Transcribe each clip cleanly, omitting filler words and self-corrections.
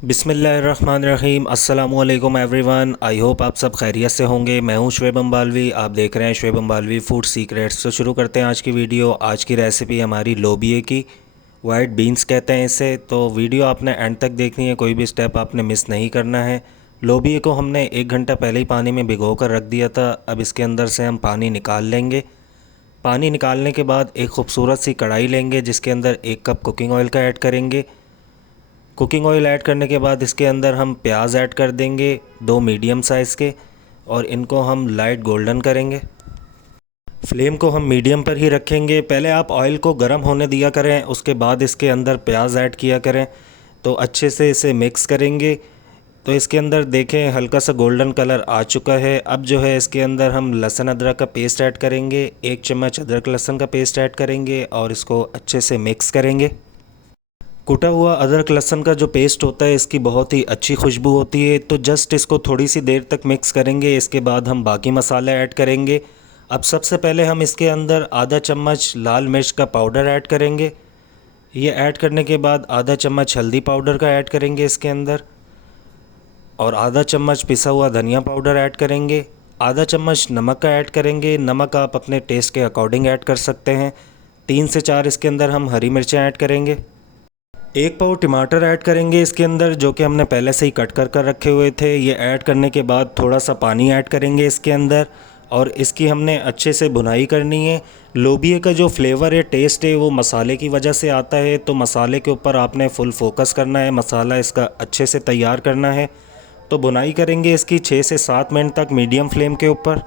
बिस्मिल्लाहिर्रहमानिर्रहीम। अस्सलामु अलैकुम एवरीवन। आई होप आप सब खैरियत से होंगे। मैं हूं शुएब अम्बालवी, आप देख रहे हैं शुएब अम्बालवी फूड सीक्रेट्स। तो शुरू करते हैं आज की वीडियो। आज की रेसिपी हमारी लोबिये की, वाइट बीन्स कहते हैं इसे। तो वीडियो आपने एंड तक देखनी है, कोई भी स्टेप आपने मिस नहीं करना है। लोबिये को हमने 1 घंटा पहले ही पानी में भिगो कर रख दिया था। अब इसके अंदर से हम पानी निकाल लेंगे। पानी निकालने के बाद एक खूबसूरत सी कढ़ाई लेंगे, जिसके अंदर 1 कप कुकिंग ऑयल का ऐड करेंगे। कुकिंग ऑयल ऐड करने के बाद इसके अंदर हम प्याज ऐड कर देंगे, 2 मीडियम साइज़ के, और इनको हम लाइट गोल्डन करेंगे। फ्लेम को हम मीडियम पर ही रखेंगे। पहले आप ऑयल को गर्म होने दिया करें, उसके बाद इसके अंदर प्याज ऐड किया करें। तो अच्छे से इसे मिक्स करेंगे। तो इसके अंदर देखें हल्का सा गोल्डन कलर आ चुका है। अब जो है इसके अंदर हम लहसुन अदरक का पेस्ट ऐड करेंगे, 1 चम्मच अदरक लहसुन का पेस्ट ऐड करेंगे और इसको अच्छे से मिक्स करेंगे। कुटा हुआ अदरक लहसुन का जो पेस्ट होता है, इसकी बहुत ही अच्छी खुशबू होती है। तो जस्ट इसको थोड़ी सी देर तक मिक्स करेंगे। इसके बाद हम बाकी मसाले ऐड करेंगे। अब सबसे पहले हम इसके अंदर आधा चम्मच लाल मिर्च का पाउडर ऐड करेंगे। ये ऐड करने के बाद आधा चम्मच हल्दी पाउडर का ऐड करेंगे इसके अंदर, और आधा चम्मच पिसा हुआ धनिया पाउडर ऐड करेंगे। आधा चम्मच नमक का ऐड करेंगे। नमक आप अपने टेस्ट के अकॉर्डिंग ऐड कर सकते हैं। 3 से 4 इसके अंदर हम हरी मिर्चें ऐड करेंगे। 1 पाव टमाटर ऐड करेंगे इसके अंदर, जो कि हमने पहले से ही कट कर रखे हुए थे। ये ऐड करने के बाद थोड़ा सा पानी ऐड करेंगे इसके अंदर, और इसकी हमने अच्छे से भुनाई करनी है। लोबिये का जो फ्लेवर है, टेस्ट है, वो मसाले की वजह से आता है। तो मसाले के ऊपर आपने फुल फोकस करना है, मसाला इसका अच्छे से तैयार करना है। तो भुनाई करेंगे इसकी 6 से 7 मिनट तक मीडियम फ्लेम के ऊपर।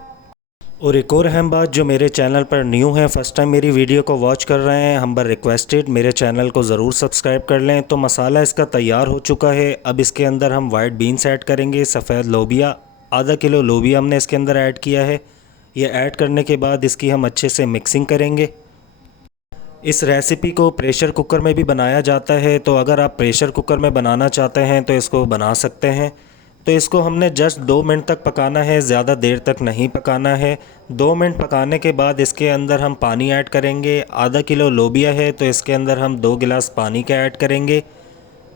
और एक और अहम बात, जो मेरे चैनल पर न्यू है, फ़र्स्ट टाइम मेरी वीडियो को वॉच कर रहे हैं, हम्बल रिक्वेस्टेड मेरे चैनल को ज़रूर सब्सक्राइब कर लें। तो मसाला इसका तैयार हो चुका है। अब इसके अंदर हम वाइट बीन्स ऐड करेंगे, सफ़ेद लोबिया, आधा किलो लोबिया हमने इसके अंदर ऐड किया है। ये ऐड करने के बाद इसकी हम अच्छे से मिक्सिंग करेंगे। इस रेसिपी को प्रेशर कुकर में भी बनाया जाता है, तो अगर आप प्रेशर कुकर में बनाना चाहते हैं तो इसको बना सकते हैं। तो इसको हमने जस्ट 2 मिनट तक पकाना है, ज़्यादा देर तक नहीं पकाना है। 2 मिनट पकाने के बाद इसके अंदर हम पानी ऐड करेंगे। आधा किलो लोबिया है, तो इसके अंदर हम 2 गिलास पानी का ऐड करेंगे।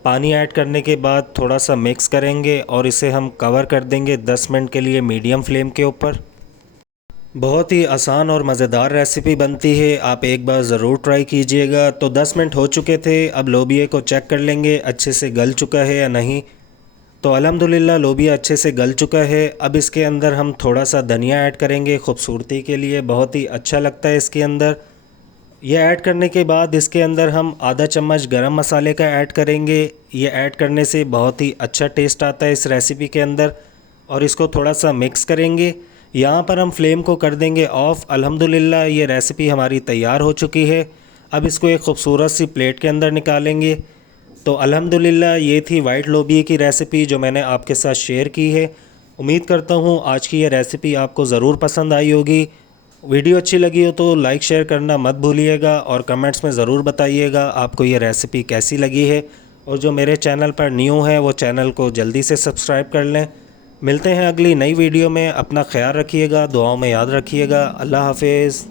पानी ऐड करने के बाद थोड़ा सा मिक्स करेंगे और इसे हम कवर कर देंगे 10 मिनट के लिए मीडियम फ्लेम के ऊपर। बहुत ही आसान और मज़ेदार रेसिपी बनती है, आप एक बार ज़रूर ट्राई कीजिएगा। तो 10 मिनट हो चुके थे। अब लोबिया को चेक कर लेंगे अच्छे से गल चुका है या नहीं। तो अल्हम्दुलिल्लाह लोबिया अच्छे से गल चुका है। अब इसके अंदर हम थोड़ा सा धनिया ऐड करेंगे खूबसूरती के लिए, बहुत ही अच्छा लगता है इसके अंदर। ये ऐड करने के बाद इसके अंदर हम आधा चम्मच गरम मसाले का ऐड करेंगे। ये ऐड करने से बहुत ही अच्छा टेस्ट आता है इस रेसिपी के अंदर, और इसको थोड़ा सा मिक्स करेंगे। यहाँ पर हम फ्लेम को कर देंगे ऑफ़। अल्हम्दुलिल्लाह ये रेसिपी हमारी तैयार हो चुकी है। अब इसको एक खूबसूरत सी प्लेट के अंदर निकालेंगे। तो अल्हम्दुलिल्लाह ये थी वाइट लोबिये की रेसिपी जो मैंने आपके साथ शेयर की है। उम्मीद करता हूँ आज की ये रेसिपी आपको ज़रूर पसंद आई होगी। वीडियो अच्छी लगी हो तो लाइक शेयर करना मत भूलिएगा, और कमेंट्स में ज़रूर बताइएगा आपको ये रेसिपी कैसी लगी है। और जो मेरे चैनल पर न्यू है वो चैनल को जल्दी से सब्सक्राइब कर लें। मिलते हैं अगली नई वीडियो में। अपना ख्याल रखिएगा, दुआओं में याद रखिएगा। अल्लाह हाफिज़।